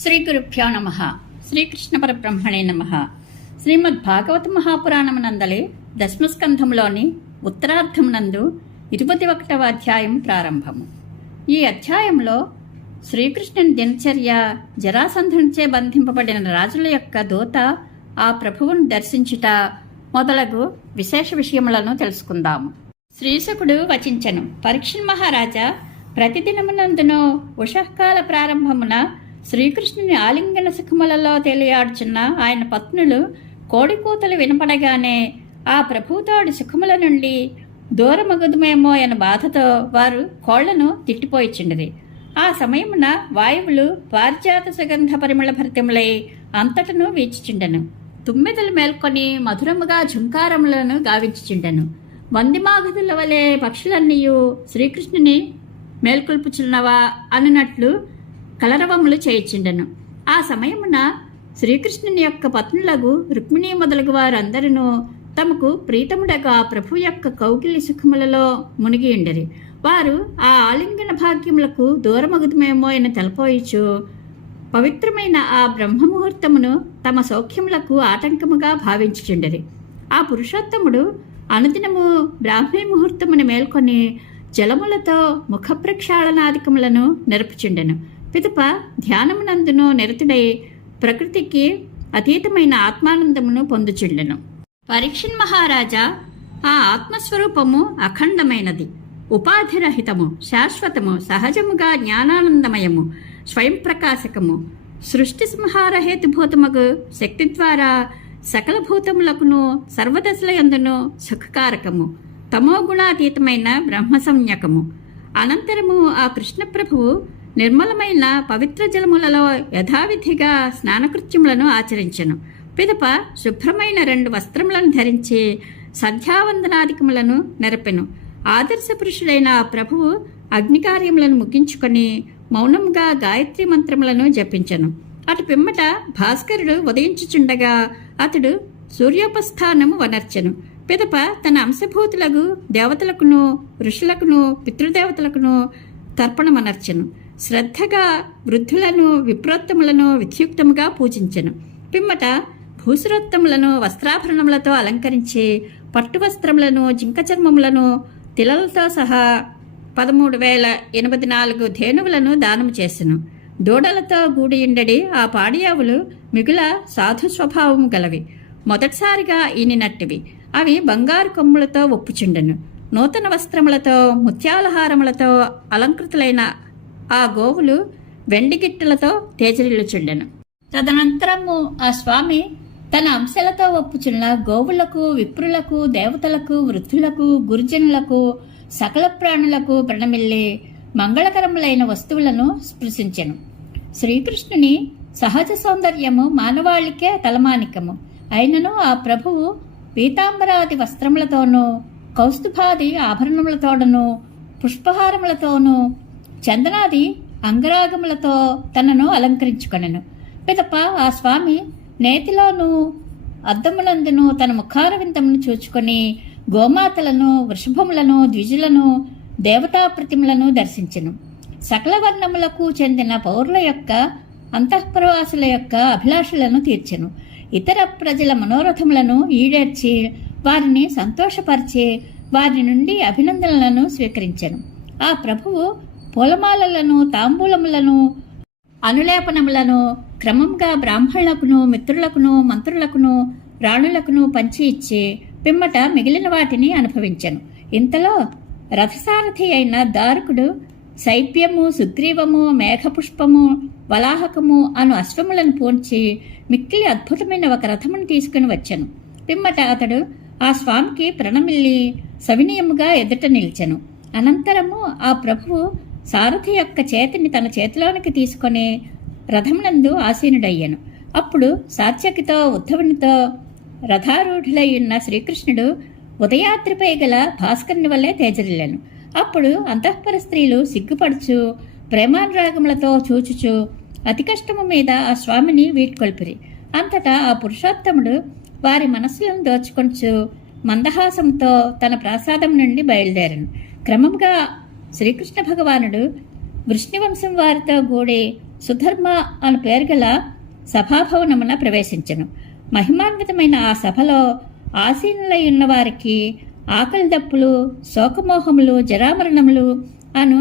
శ్రీ గురుభ్యో నమ. శ్రీకృష్ణ పరబ్రహ్మణే నమ. శ్రీమద్ భాగవత మహాపురాణమునందలి దశమస్కంధంలోని ఉత్తరార్ధమునందు 21వ అధ్యాయం ప్రారంభము. ఈ అధ్యాయంలో శ్రీకృష్ణుని దినచర్య, జరాసంధునిచే బంధింపబడిన రాజుల యొక్క దూత ఆ ప్రభువును దర్శించుట మొదలగు విశేష విషయములను తెలుసుకుందాము. శ్రీశుకుడు వచించెను. పరీక్షణ్ మహారాజా ప్రతిదినమునందునో ఉషఃకాల ప్రారంభమున శ్రీకృష్ణుని ఆలింగన సుఖములలో తేలియాడుచున్న ఆయన పత్నులు కోడికూతలు వినపడగానే ఆ ప్రభువుతోడి సుఖముల నుండి దూరమగుదుమేమో అన్న బాధతో వారు కోళ్లను తిట్టిపోయిచుండిరి. ఆ సమయమున వాయువులు పారిజాత సుగంధ పరిమళ భరితములై అంతటను వీచుచుండెను. తుమ్మెదలు మేల్కొని మధురముగా ఝుంకారములను గావించుచుండెను. వందిమాగదుల వలె పక్షులన్నీయు శ్రీకృష్ణుని మేల్కొల్పుచున్నవా అనునట్లు కలరవములు చేయించుండెను. ఆ సమయమున శ్రీకృష్ణుని యొక్క పత్నులకు రుక్మిణీ మొదలగు వారందరూ తమకు ప్రీతముడగా ప్రభు యొక్క కౌగిలి సుఖములలో మునిగి ఉండరి. వారు ఆ ఆలింగన భాగ్యములకు దూరమగుదమేమో అని తలపోయిచు పవిత్రమైన ఆ బ్రహ్మముహూర్తమును తమ సౌఖ్యములకు ఆటంకముగా భావించుచుండరి. ఆ పురుషోత్తముడు అనుదినము బ్రాహ్మీ ముహూర్తమును మేల్కొని జలములతో ముఖ ప్రక్షాళనాధికములను నెరపుచుండెను. పిదప ధ్యానమునందును నిరతుడై ప్రకృతికి అతీతమైన ఆత్మానందమును పొందుచుండెను. పరీక్షణ్ మహారాజా ఆ ఆత్మస్వరూపము అఖండమైనది, ఉపాధిరహితము, శాశ్వతము, సహజముగా జ్ఞానానందమయము, స్వయం ప్రకాశకము, సృష్టి సంహార హేతుభూతముగు శక్తి ద్వారా సకల భూతములకును సర్వదశలయందును సుఖకారకము, తమోగుణాతీతమైన బ్రహ్మ సంజ్ఞకము. అనంతరము ఆ కృష్ణప్రభువు నిర్మలమైన పవిత్ర జలములలో యథావిధిగా స్నానకృత్యములను ఆచరించెను. పిదప శుభ్రమైన 2 వస్త్రములను ధరించి సంధ్యావందనాధికములను నెరపెను. ఆదర్శ పురుషుడైన ఆ ప్రభువు అగ్నికార్యములను ముగించుకొని మౌనముగా గాయత్రి మంత్రములను జపించెను. అటు పిమ్మట భాస్కరుడు ఉదయించుచుండగా అతడు సూర్యోపస్థానము వనర్చెను. పిదప తన అంశభూతులకు దేవతలకును ఋషులకును పితృదేవతలకును తర్పణమనర్చెను. శ్రద్ధగా వృద్ధులను విప్రోత్తములను విధ్యుక్తముగా పూజించెను. పిమ్మట భూసురోత్తములను వస్త్రాభరణములతో అలంకరించి పట్టు వస్త్రములను, జింక చర్మములను, తిలలతో సహా 13,084 ధేనువులను దానము చేసెను. దూడలతో గూడియుండడి ఆ పాడియావులు మిగుల సాధు స్వభావము గలవి, మొదటిసారిగా ఈనినట్టివి. అవి బంగారు కొమ్ములతో ఒప్పుచుండెను. నూతన వస్త్రములతో ముత్యాలహారములతో అలంకృతులైన ఆ గోవులు వెండి గిట్టెలతో తేజరిల్లుచుండెను. తదనంతరము ఆ స్వామి తన అంశలతో ఒప్పుచున్న గోవులకు, విప్రులకు, దేవతలకు, వృద్ధులకు, గురుజనులకు, సకల ప్రాణులకు ప్రణమిల్లి మంగళకరములైన వస్తువులను స్పృశించెను. శ్రీకృష్ణుని సహజ సౌందర్యము మానవాళికే తలమానికము. అయినను ఆ ప్రభువు పీతాంబరాది వస్త్రములతోనూ, కౌస్తుభాది ఆభరణములతోడను, పుష్పహారములతోనూ, చందనాది అంగరాగములతో తనను అలంకరించుకొనెను. పిదప ఆ స్వామి నేతిలోనూ అద్దములందును తన ముఖారవిందమును చూచుకొని గోమాతలను, వృషభములను, ద్విజులను, దేవతా ప్రతిమలను దర్శించెను. సకల వర్ణములకు చెందిన పౌరుల యొక్క అంతఃపురవాసుల యొక్క అభిలాషలను తీర్చెను. ఇతర ప్రజల మనోరథములను ఈడేర్చి వారిని సంతోషపరిచి వారి నుండి అభినందనలను స్వీకరించెను. ఆ ప్రభువు పూలమాలలను, తాంబూలములను, అనులేపనములను క్రమంగా బ్రాహ్మణులకును, మిత్రులకును, మంత్రులకును, రాణులకును పంచి ఇచ్చి పిమ్మట మిగిలిన వాటిని అనుభవించెను. ఇంతలో రథసారథి అయిన దారుకుడు శైప్యము, సుగ్రీవము, మేఘపుష్పము, వలాహకము అను అశ్వములను పూడ్చి మిక్కిలి అద్భుతమైన ఒక రథమును తీసుకుని వచ్చెను. పిమ్మట అతడు ఆ స్వామికి ప్రణమిల్లి సవినయముగా ఎదుట నిలిచెను. అనంతరము ఆ ప్రభువు సారథి యొక్క చేతిని తన చేతిలోనికి తీసుకొని రథమునందు ఆసీనుడయ్యను. అప్పుడు సాత్యకితో ఉద్ధవునితో రథారూఢులై ఉన్న శ్రీకృష్ణుడు ఉదయాద్రిపై గల భాస్కరుని వల్లే తేజరిల్లెను. అప్పుడు అంతఃపుర స్త్రీలు సిగ్గుపడుచు ప్రేమానురాగములతో చూచుచు అతి కష్టము మీద ఆ స్వామిని వీడ్కొల్పిరి. అంతటా ఆ పురుషోత్తముడు వారి మనస్సులను దోచుకొంచు మందహాసంతో తన ప్రాసాదం నుండి బయలుదేరను. క్రమంగా శ్రీకృష్ణ భగవానుడు వృష్ణివంశం వారితో కూడి సుధర్మ అను పేరు గల సభాభవనమున ప్రవేశించెను. మహిమాన్వితమైన ఆ సభలో ఆసీనులై ఉన్నవారికి ఆకలి దప్పులు, శోకమోహములు, జరామరణములు అను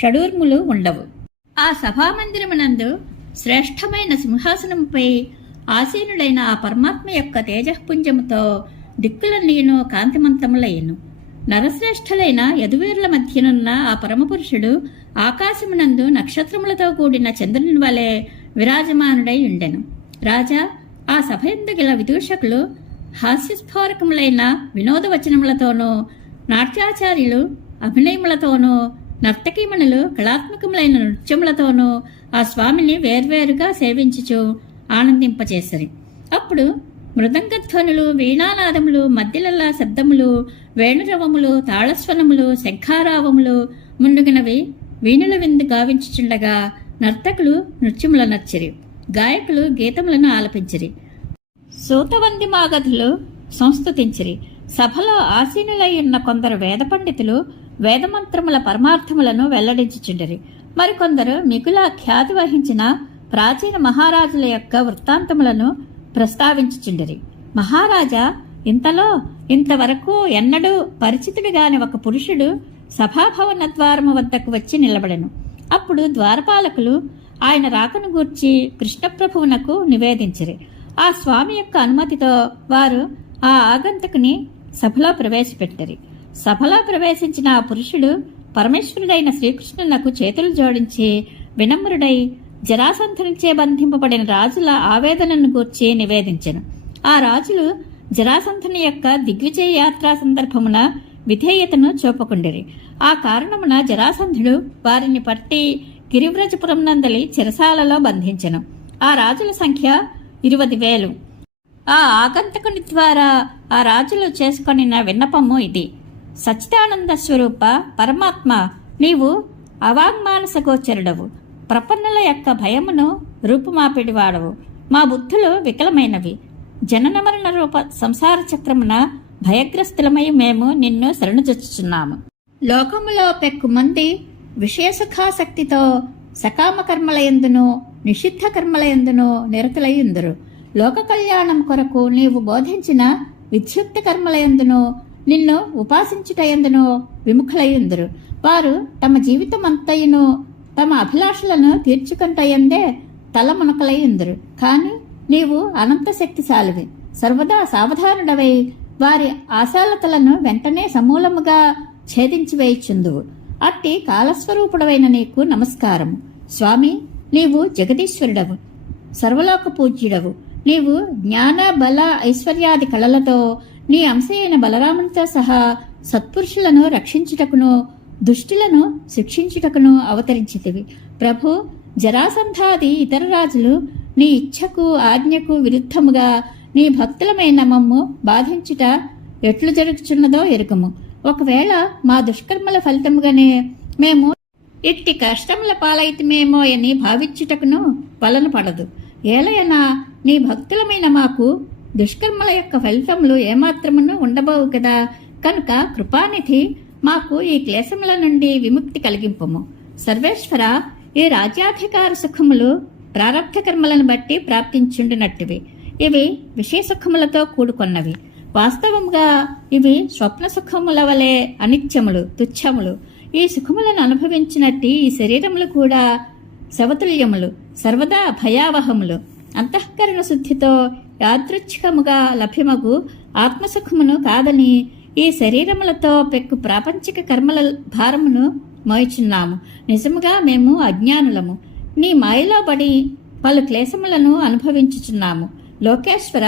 షడూర్ములు ఉండవు. ఆ సభామందిరమునందు శ్రేష్టమైన సింహాసనముపై ఆసీనుడైన ఆ పరమాత్మ యొక్క తేజఃపుంజముతో దిక్కులన్నీను కాంతిమంతములయ్యను. నరశ్రేష్ఠులైన యదువీరుల మధ్యనున్న ఆ పరమపురుషుడు ఆకాశమునందు నక్షత్రములతో కూడిన చంద్రుని వలె విరాజమానుడై ఉండెను. రాజా, ఆ సభయందు గల విదూషకులు హాస్యస్ఫోరకములైన వినోదవచనములతోనూ, నాట్యాచార్యులు అభినయములతోనూ, నర్తకీమణులు కళాత్మకములైన నృత్యములతోనూ ఆ స్వామిని వేర్వేరుగా సేవించుచు ఆనందింపచేసరి. అప్పుడు మృదంగధ్వనులు, వీణానాదములు, మధ్యలల్ల శబ్దములు, వేణురవములు, తాళస్వనములు, శంఖారావములు ముందుగినవి వీణుల విందు గావించుచుండగా నర్తకులు నృత్యముల నర్చిరి, గాయకులు గీతములను ఆలపించిరి, సూతవందిమాగధులు సంస్తుతించిరి. సభలో ఆసీనులై ఉన్న కొందరు వేద పండితులు వేదమంత్రముల పరమార్థములను వెల్లడించుచుండిరి. మరికొందరు మిగుల ఖ్యాతి వహించిన ప్రాచీన మహారాజుల యొక్క వృత్తాంతములను ప్రస్తావించుచుండిరి. మహారాజా, ఇంతవరకు ఎన్నడూ పరిచితుడిగాని ఒక పురుషుడు సభాభవన ద్వారము వద్దకు వచ్చి నిలబడెను. అప్పుడు ద్వారపాలకులు ఆయన రాకను గూర్చి కృష్ణప్రభువునకు నివేదించిరి. ఆ స్వామి యొక్క అనుమతితో వారు ఆ ఆగంతకుని సభలో ప్రవేశపెట్టిరి. సభలో ప్రవేశించిన ఆ పురుషుడు పరమేశ్వరుడైన శ్రీకృష్ణునకు చేతులు జోడించి వినమ్రుడై జరాసంధునిచే బంధింపబడిన రాజుల ఆవేదనను గూర్చి నివేదించెను. ఆ రాజులు జరాసంధుని యొక్క దిగ్విజయ యాత్రా సందర్భమున విధేయతను చూపకుండిరి. ఆ కారణమున జరాసంధుడు వారిని పట్టి గిరివ్రజపురం నందలి చెరసాలలో బంధించెను. ఆ రాజుల సంఖ్య 20,000. ఆ ఆగంతకుని ద్వారా ఆ రాజులు చేసుకొనిన విన్నపము ఇది: సచ్చిదానంద స్వరూప పరమాత్మ, నీవు అవాంగ్మానస గోచరుడవు, ప్రపన్నుల యొక్క భయమును రూపుమాపిడివాడవు. మా బుద్ధులు వికలమైనవి. జనన మరణ రూప సంసార చక్రమున భయగ్రస్తులమై మేము నిన్ను శరణుజొచ్చుచున్నాము. లోకములో పెక్కుమంది విషయసుఖాసక్తితో సకామ కర్మలయందును నిషిద్ధ కర్మలయందును నిరతులయ్యుందురు. లోక కళ్యాణం కొరకు నీవు బోధించిన విధ్యుక్త కర్మలయందును నిన్ను ఉపాసించుటయందును విముఖులయ్యుందురు. వారు తమ జీవితమంతయును తమ అభిలాషలను తీర్చుకుంటయందే తలమునకలయ్యుందురు. కాని నీవు అనంత శక్తిశాలివి, సర్వదా సావధానుడవై వారి ఆశాలతలను వెంటనే సమూలముగా ఛేదించి వేయిచుందువు. అట్టి కాలస్వరూపుడవైన నీకు నమస్కారము. స్వామి, నీవు జగదీశ్వరుడవు, సర్వలోక పూజ్యుడవు. నీవు జ్ఞాన బల ఐశ్వర్యాది కళలతో నీ అంశయైన బలరామునితో సహా సత్పురుషులను రక్షించుటకును దుష్టులను శిక్షించుటకును అవతరించితివి. ప్రభు, జరాసంధాది ఇతర రాజులు నీ ఇచ్ఛకు ఆజ్ఞకు విరుద్ధముగా నీ భక్తులమైన మమ్ము బాధించుట ఎట్లు జరుగుచున్నదో ఎరుగము. ఒకవేళ మా దుష్కర్మల ఫలితముగానే మేము ఇట్టి కష్టముల పాలైతమేమో అని భావించుటకును వలన పడదు. ఏలయనా నీ భక్తులమైన మాకు దుష్కర్మల యొక్క ఫలితములు ఏమాత్రమును ఉండబోవు కదా. కనుక కృపానిధి, మాకు ఈ క్లేశముల నుండి విముక్తి కలిగింపము. సర్వేశ్వర, ఈ రాజ్యాధికార సుఖములు ప్రారబ్ధ కర్మలను బట్టి ప్రాప్తించుండినట్టువి. ఇవి విషయ సుఖములతో కూడుకొన్నవి. వాస్తవముగా ఇవి స్వప్న సుఖముల వలె అనిత్యములు, తుచ్చములు. ఈ సుఖములను అనుభవించినట్టు ఈ శరీరములు కూడా శవతుల్యములు, సర్వదా భయావహములు. అంతఃకరణ శుద్ధితో యాదృచ్ఛికముగా లభ్యమగు ఆత్మసుఖమును కాదని ఈ శరీరములతో పెక్కు ప్రాపంచిక కర్మల భారమును మోయిచున్నాము. నిజముగా మేము అజ్ఞానులము. నీ మాయలో పడి పలు క్లేశములను అనుభవించుచున్నాము. లోకేశ్వర,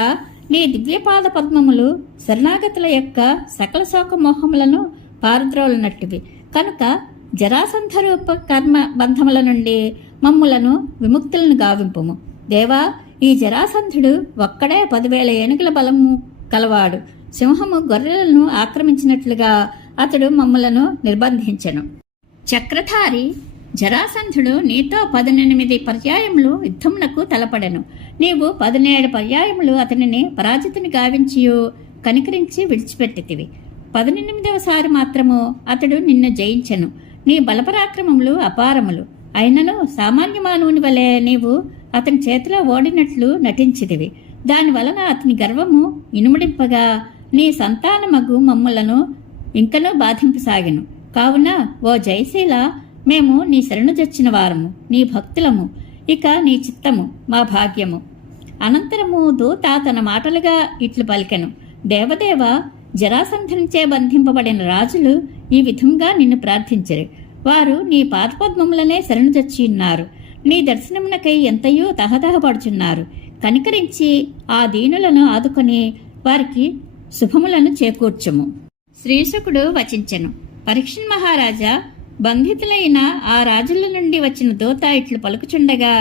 నీ దివ్యపాద పద్మములు శరణాగతుల యొక్క సకల శోకమోహములను పారద్రోలనట్టువి. కనుక జరాసంధరూప కర్మ బంధముల నుండి మమ్ములను విముక్తులను గావింపుము. దేవా, ఈ జరాసంధుడు ఒక్కడే 10,000 ఏనుగుల బలము కలవాడు. సింహము గొర్రెలను ఆక్రమించినట్లుగా అతడు మమ్ములను నిర్బంధించెను. చక్రధారి జరాసంధుడు నీతో 18 పర్యాయములు యుద్ధమునకు తలపడెను. నీవు 17 పర్యాయములు అతనిని పరాజితుని గావించియు కనికరించి విడిచిపెట్టితివి. 18వసారి మాత్రము అతడు నిన్ను జయించెను. నీ బలపరాక్రమములు అపారములు. అయినను సామాన్య మానవుని వలె నీవు అతని చేతిలో ఓడినట్లు నటించిదివి. దానివలన అతని గర్వము ఇనుమడింపగా నీ సంతానమగు మమ్ములను ఇంకనూ బాధింపసాగెను. కావున ఓ జయశీల, మేము నీ శరణు జొచ్చిన వారము, నీ భక్తులము. ఇక నీ చిత్తము మా భాగ్యము. అనంతరము దూత తన మాటలుగా ఇట్లు పలికెను. దేవదేవ, జరాసంధనిచే బంధింపబడిన రాజులు ఈ విధంగా నిన్ను ప్రార్థించరు. వారు నీ పాదపద్మములనే శరణుజొచ్చి ఉన్నారు. నీ దర్శనమునకై ఎంతయో తహతహపడుచున్నారు. కనికరించి ఆ దీనులను ఆదుకొని వారికి శుభములను చేకూర్చుము. శ్రీశుకుడు వచించెను. పరీక్షణ్ మహారాజా, బంధితులైన ఆ రాజుల నుండి వచ్చిన దూత ఇట్లు పలుకుచుండగా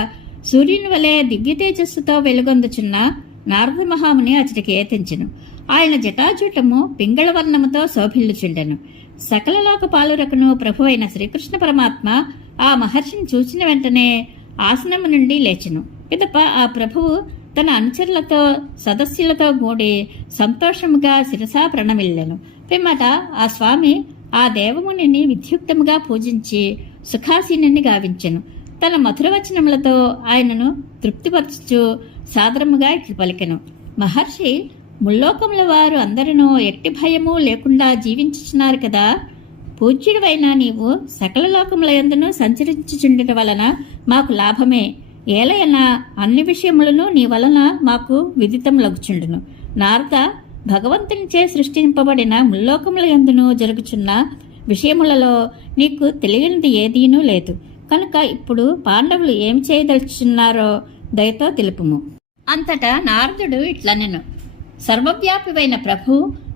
సూర్యుని వలె దివ్య తేజస్సుతో వెలుగొందుచున్న నారద మహాముని అతడికి ఏతించెను. ఆయన జటాజూటము పింగళ వర్ణముతో శోభిల్లుచుండెను. సకల లోక పాలురకును ప్రభు అయిన శ్రీకృష్ణ పరమాత్మ ఆ మహర్షిని చూచిన వెంటనే ఆసనము నుండి లేచెను. పిదప ఆ ప్రభువు తన అనుచరులతో సదస్యులతో కూడి సంతోషముగా శిరసా ప్రణమిల్లెను. పిమ్మట ఆ స్వామి ఆ దేవమునిని విద్యుక్తముగా పూజించి సుఖాసీనుని గావించెను. తన మధురవచనములతో ఆయనను తృప్తిపరచుచు సాదరముగా ఇట్లు పలికెను. మహర్షి, ముల్లోకముల వారు అందరూ ఎట్టి భయము లేకుండా జీవించుచున్నారు కదా. పూజ్యుడివైన నీవు సకల లోకముల యందును సంచరించుచుండట వలన మాకు లాభమే. ఏలయన అన్ని విషయములను నీ వలన మాకు విదితములగుచుండును. నారద, భగవంతునిచే సృష్టింపబడిన ముల్లోకముల యందును జరుగుచున్న విషయములలో నీకు తెలియనిది ఏదీనూ లేదు. కనుక ఇప్పుడు పాండవులు ఏం చేయదలుచున్నారో దయతో తెలుపుము. అంతటా నారదుడు ఇట్లనెను. సర్వవ్యాపివైన ప్రభు,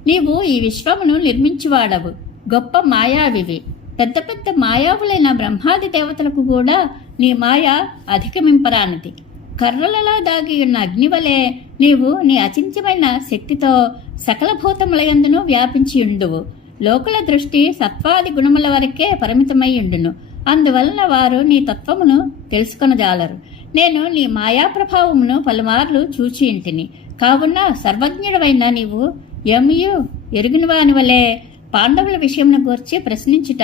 నీవు ఈ విశ్వమును నిర్మించువాడవు. గొప్ప మాయావివి. పెద్ద పెద్ద మాయావులైన బ్రహ్మాది దేవతలకు కూడా నీ మాయ అధిగమింపరానిది. కర్రలలో దాగి ఉన్న అగ్నివలే నీవు నీ అచించమైన శక్తితో సకల భూతములయందును వ్యాపించి ఉండువు. లోకుల దృష్టి సత్వాది గుణముల వరకే పరిమితమై ఉండును. అందువలన వారు నీ తత్వమును తెలుసుకొనజాలరు. నేను నీ మాయా ప్రభావమును పలుమార్లు చూచి ఇంటిని. కావున సర్వజ్ఞుడవైన నీవు ఏమియు ఎరుగునివాని వలె పాండవుల విషయమును గూర్చి ప్రశ్నించుట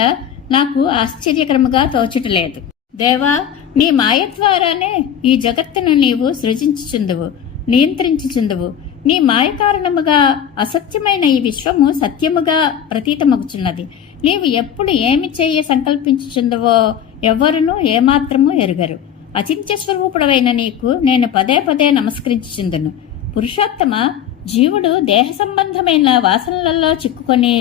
నాకు ఆశ్చర్యకరముగా తోచుటలేదు. దేవా, నీ మాయ ద్వారానే ఈ జగత్తును నీవు సృజించుచుందువు, నియంత్రించుచుందువు. నీ మాయ కారణముగా అసత్యమైన ఈ విశ్వము సత్యముగా ప్రతీతమగుచున్నది. నీవు ఎప్పుడు ఏమి చేయ సంకల్పించుచుందువో ఎవ్వరునూ ఏమాత్రము ఎరుగరు. అచింత్య స్వరూపుడవైన నీకు నేను పదే పదే నమస్కరించుచుందును. పురుషోత్తమ, జీవుడు దేహ సంబంధమైన వాసనలలో చిక్కుకొని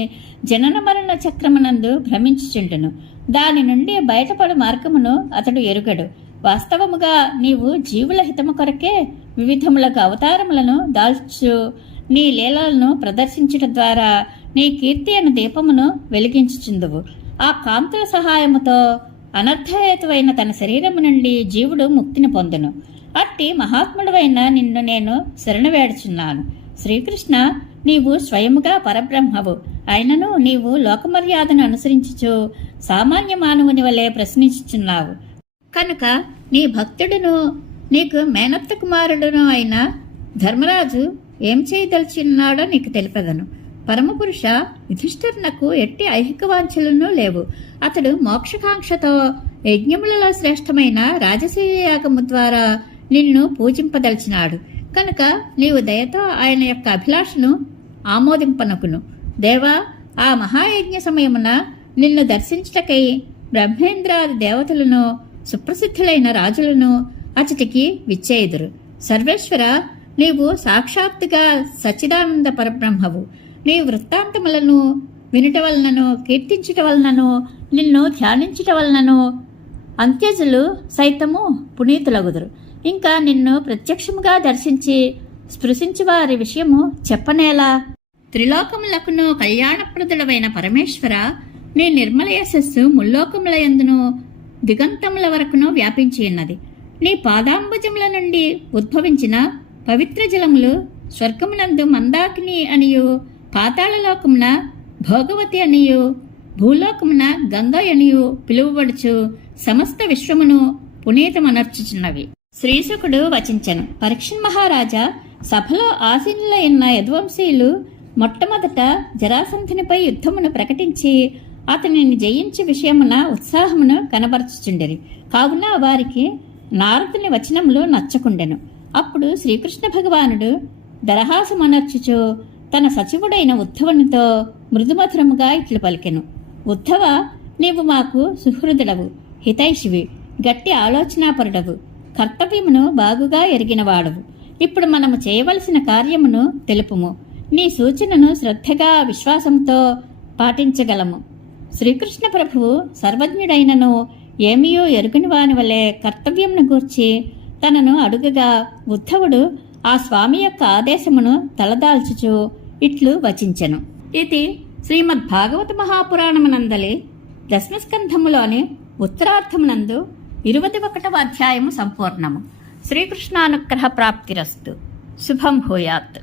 జనన మరణ చక్రమునందు భ్రమించుచుండును. దాని నుండి బయటపడు మార్గమును అతడు ఎరుగడు. వాస్తవముగా నీవు జీవుల హితము కొరకే వివిధములకు అవతారములను దాల్చు నీ లీలలను ప్రదర్శించుట ద్వారా నీ కీర్తి అను దీపమును వెలిగించుచుందువు. ఆ కాంతుల సహాయముతో అనర్థహేతువైన తన శరీరము నుండి జీవుడు ముక్తిని పొందును. అట్టి మహాత్ముడవైన నిన్ను నేను శరణవేడుచున్నాను. శ్రీకృష్ణ, నీవు స్వయముగా పరబ్రహ్మవు. అయినను నీవు లోకమర్యాదను అనుసరించుచు సామాన్య మానవుని వలె ప్రశ్నించుచున్నావు. కనుక నీ భక్తుడును నీకు మేనత్త కుమారుడును అయిన ధర్మరాజు ఏం చేయదలిచిన్నాడో నీకు తెలిపెదను. పరమపురుష, యుధిష్ఠిరునకు ఎట్టి ఐహిక వాంఛలను లేవు. అతడు మోక్షకాంక్షతో యజ్ఞములలో శ్రేష్టమైన రాజసూయ యాగము ద్వారా నిన్ను పూజింపదలిచినాడు. కనుక నీవు దయతో ఆయన యొక్క అభిలాషను ఆమోదింపనకును. దేవా, ఆ మహాయజ్ఞ సమయమున నిన్ను దర్శించుటకై బ్రహ్మేంద్రాది దేవతలను సుప్రసిద్ధులైన రాజులను అచటికి విచ్చేయుదురు. సర్వేశ్వర, నీవు సాక్షాత్తుగా సచ్చిదానంద పరబ్రహ్మవు. నీ వృత్తాంతములను వినుట వలనను కీర్తించుట వలనను నిన్ను ధ్యానించుట వలనను అంత్యజులు సైతము పునీతులగుదురు. ఇంకా నిన్ను ప్రత్యక్షముగా దర్శించి స్పృశించు వారి విషయము చెప్పనేలా? త్రిలోకములకును కళ్యాణప్రదుడవైన పరమేశ్వర, నీ నిర్మల యశస్సు ముల్లోకముల యందును దిగంతముల వరకును వ్యాపించి ఉన్నది. నీ పాదాంబుజముల నుండి ఉద్భవించిన పవిత్ర జలములు స్వర్గమునందు మందాకిని అనియు, పాతాళలోకమున భోగవతి అనియు, భూలోకమున గంగా అనియు పిలువబడుచు సమస్త విశ్వమును పునీతమనర్చుచున్నవి. శ్రీశుకుడు వచించెను. పరీక్షణ్ మహారాజా, సభలో ఆసీనులైన యదువంశీయులు మొట్టమొదట జరాసంధునిపై యుద్ధమును ప్రకటించి అతనిని జయించి విషయమున ఉత్సాహమును కనబరచుచుండిరి. కావున వారికి నారదుని వచనములు నచ్చకుండెను. అప్పుడు శ్రీకృష్ణ భగవానుడు దరహాసమనర్చుచు తన సచివుడైన ఉద్ధవునితో మృదుమధురముగా ఇట్లు పలికెను. ఉద్ధవ, నీవు మాకు సుహృదుడవు, హితైషివి, గట్టి ఆలోచనాపరుడవు, కర్తవ్యమును బాగుగా ఎరిగినవాడవు. ఇప్పుడు మనము చేయవలసిన కార్యమును తెలుపుము. నీ సూచనను శ్రద్ధగా విశ్వాసంతో పాటించగలము. శ్రీకృష్ణ ప్రభువు సర్వజ్ఞుడైనను ఏమియో ఎరుగని వాని వలె కర్తవ్యమును గూర్చి తనను అడుగగా ఉద్ధవుడు ఆ స్వామి యొక్క ఆదేశమును తలదాల్చుచు ఇట్లు వచించెను. ఇది శ్రీమద్భాగవత మహాపురాణమునందలి దశమస్కంధములోని ఉత్తరార్థమునందు 21వ అధ్యాయము సంపూర్ణము. శ్రీకృష్ణానుగ్రహ ప్రాప్తిరస్తు. శుభం భూయాత్.